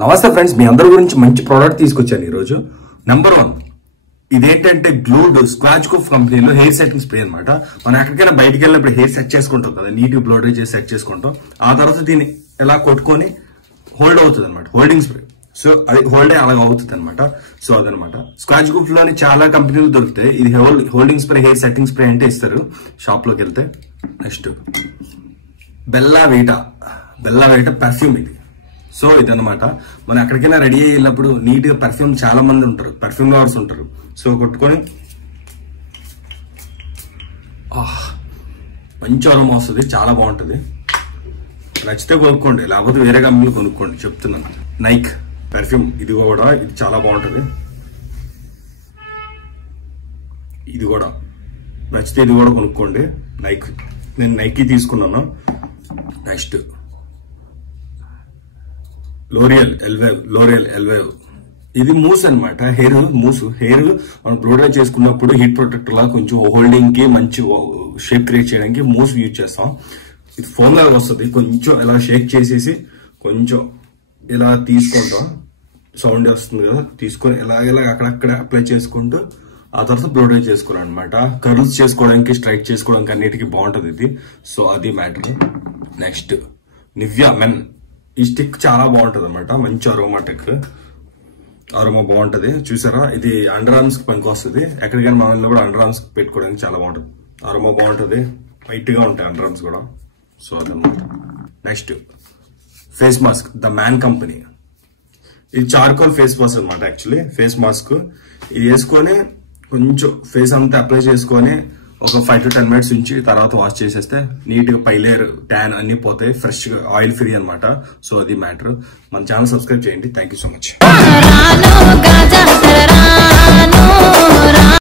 నమస్తే ఫ్రెండ్స్, మీ అందరి గురించి మంచి ప్రోడక్ట్ తీసుకొచ్చాను ఈరోజు. నెంబర్ 1 ఇదేంటంటే గ్లూడ్ స్క్వాచ్ కోఫ్ కంపెనీలో హెయిర్ సెట్టింగ్ స్ప్రే అనమాట. మనం ఎక్కడికైనా బయటికి వెళ్ళినప్పుడు హెయిర్ సెట్ చేసుకుంటాం కదా, నీట్ గా బ్లో డ్రై చేసి సెట్ చేసుకుంటాం. ఆ తర్వాత దీన్ని ఎలా కొట్టుకొని హోల్డ్ అవుతుంది అనమాట, హోల్డింగ్ స్ప్రే. సో అది హోల్డే అలాగ అవుతుంది అనమాట. సో అదనమాట స్క్వాచ్ కోఫ్ లోని చాలా కంపెనీలు దొరుకుతాయి. ఇది holding spray, hair setting spray అంటే ఇస్తారు షాప్ లోకి వెళ్తే. నెక్స్ట్ బెల్లా వేట పర్ఫ్యూమ్ ఇది. సో ఇదనమాట, మనం ఎక్కడికైనా రెడీ అయ్యి వెళ్ళినప్పుడు నీట్ గా పర్ఫ్యూమ్ చాలా మంది ఉంటారు, పర్ఫ్యూమ్ లవర్స్ ఉంటారు. సో కొట్టుకొని మంచి అరోమా వస్తుంది, చాలా బాగుంటుంది. నచ్చితే కొనుక్కోండి, లేకపోతే వేరే కంపెనీలు కొనుక్కోండి, చెప్తున్నాను. నైక్ పర్ఫ్యూమ్, ఇది చాలా బాగుంటుంది. ఇది కూడా నచ్చితే ఇది కూడా కొనుక్కోండి. నేను నైకీ తీసుకున్నాను. నెక్స్ట్ లోరియల్ ఎల్వేవ్, ఇది మూస్ అనమాట, హెయిర్ మనం బ్లో డ్రై చేసుకున్నప్పుడు హీట్ ప్రొటెక్టర్ లా కొంచెం హోల్డింగ్ కి మంచి షేప్ క్రియేట్ చేయడానికి మూస్ యూజ్ చేస్తాం. ఇది ఫోన్ లాగా వస్తుంది. కొంచెం ఇలా షేక్ చేసేసి కొంచెం ఇలా తీసుకుంటాం, సౌండ్ వస్తుంది కదా, తీసుకొని ఇలా అక్కడక్కడ అప్లై చేసుకుంటూ ఆ తర్వాత బ్లో డ్రై చేసుకోవాలి అనమాట. కర్ల్స్ చేసుకోవడానికి, స్ట్రైక్ చేసుకోవడానికి అన్నిటికీ బాగుంటది ఇది. సో అది మ్యాటర్. నెక్స్ట్ నివ్యా మెన్, ఈ స్టిక్ చాలా బాగుంటది అనమాట, మంచి అరోమా బాగుంటది. చూసారా, ఇది అండర్ ఆర్మ్స్ కి పనికి వస్తుంది. ఎక్కడికైనా మన కూడా అండర్ ఆర్మ్స్ పెట్టుకోవడానికి చాలా బాగుంటుంది. అరోమా బాగుంటది, వైట్ గా ఉంటాయి అండర్ ఆర్మ్స్ కూడా. సో అదనమాట. Next face mask, the man company. ఇది చార్కోల్ ఫేస్ మాస్క్ అనమాట. యాక్చువల్లీ ఫేస్ మాస్క్ ఇది వేసుకొని కొంచెం ఫేస్ అంతా అప్లై చేసుకొని ఒక 5 to 10 minutes ఉంచి తర్వాత వాష్ చేసేస్తే నీట్ గా పై లేయర్ ట్యాన్ అన్ని పోతాయి, ఫ్రెష్ గా ఆయిల్ ఫ్రీ అనమాట. సో అది మ్యాటర్. మన ఛానల్ సబ్స్క్రైబ్ చేయండి. Thank you so much.